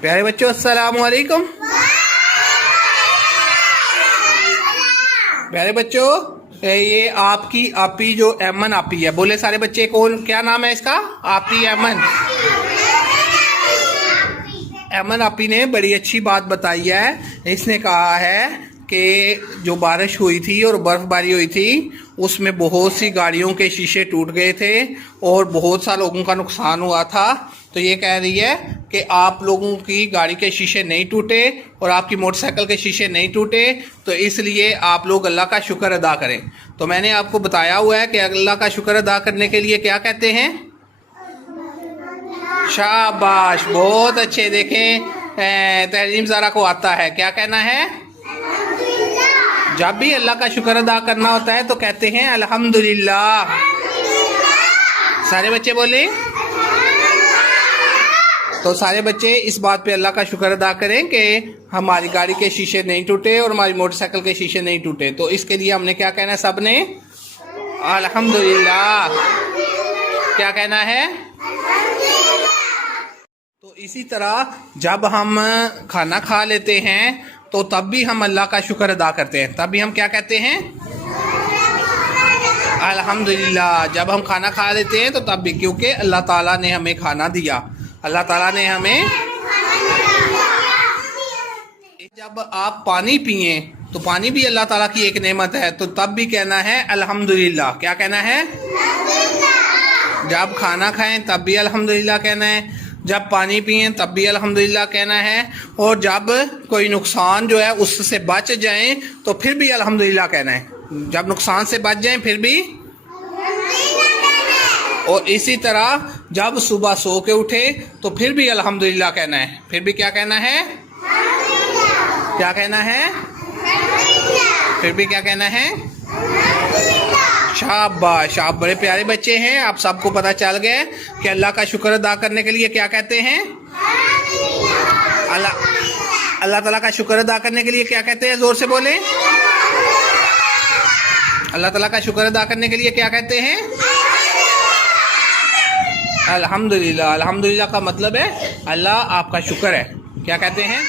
پیارے بچوں السلام علیکم. پیارے بچوں یہ آپ کی آپی جو ایمن آپی ہے، بولے سارے بچے کون، کیا نام ہے اس کا؟ آپی ایمن. ایمن آپی نے بڑی اچھی بات بتائی ہے. اس نے کہا ہے کہ جو بارش ہوئی تھی اور برف باری ہوئی تھی اس میں بہت سی گاڑیوں کے شیشے ٹوٹ گئے تھے اور بہت سا لوگوں کا نقصان ہوا تھا. تو یہ کہہ رہی ہے کہ آپ لوگوں کی گاڑی کے شیشے نہیں ٹوٹے اور آپ کی موٹر سائیکل کے شیشے نہیں ٹوٹے، تو اس لیے آپ لوگ اللہ کا شکر ادا کریں. تو میں نے آپ کو بتایا ہوا ہے کہ اللہ کا شکر ادا کرنے کے لیے کیا کہتے ہیں؟ شاباش، بہت اچھے. دیکھیں تحریم زارا کو آتا ہے، کیا کہنا ہے؟ جب بھی اللہ کا شکر ادا کرنا ہوتا ہے تو کہتے ہیں الحمدللہ. سارے بچے بولیں. تو سارے بچے اس بات پہ اللہ کا شکر ادا کریں کہ ہماری گاڑی کے شیشے نہیں ٹوٹے اور ہماری موٹر سائیکل کے شیشے نہیں ٹوٹے. تو اس کے لیے ہم نے کیا کہنا ہے؟ سب نے الحمدللہ. کیا کہنا ہے؟ تو اسی طرح جب ہم کھانا کھا لیتے ہیں تو تب بھی ہم اللہ کا شکر ادا کرتے ہیں. تب بھی ہم کیا کہتے ہیں؟ الحمدللہ. جب ہم کھانا کھا لیتے ہیں تو تب بھی، کیونکہ اللہ تعالیٰ نے ہمیں کھانا دیا، اللہ تعالیٰ نے ہمیں. جب آپ پانی پئیں تو پانی بھی اللہ تعالیٰ کی ایک نعمت ہے، تو تب بھی کہنا ہے الحمدللہ. کیا کہنا ہے؟ جب کھانا کھائیں تب بھی الحمدللہ کہنا ہے، جب پانی پئیں تب بھی الحمدللہ کہنا ہے، اور جب کوئی نقصان جو ہے اس سے بچ جائیں تو پھر بھی الحمدللہ کہنا ہے. جب نقصان سے بچ جائیں پھر بھی. اور اسی طرح جب صبح سو کے اٹھے تو پھر بھی الحمدللہ کہنا ہے. پھر بھی کیا کہنا ہے؟ کیا کہنا ہے؟ پھر بھی کیا کہنا ہے؟ شاباش. آپ بڑے پیارے بچے ہیں. آپ سب کو پتہ چل گئے کہ اللہ کا شکر ادا کرنے کے لیے کیا کہتے ہیں؟ اللہ تعالیٰ کا شکر ادا کرنے کے لیے کیا کہتے ہیں؟ زور سے بولیں. اللہ تعالیٰ کا شکر ادا کرنے کے لیے کیا کہتے ہیں؟ الحمدللہ. الحمدللہ کا مطلب ہے اللہ آپ کا شکر ہے. کیا کہتے ہیں؟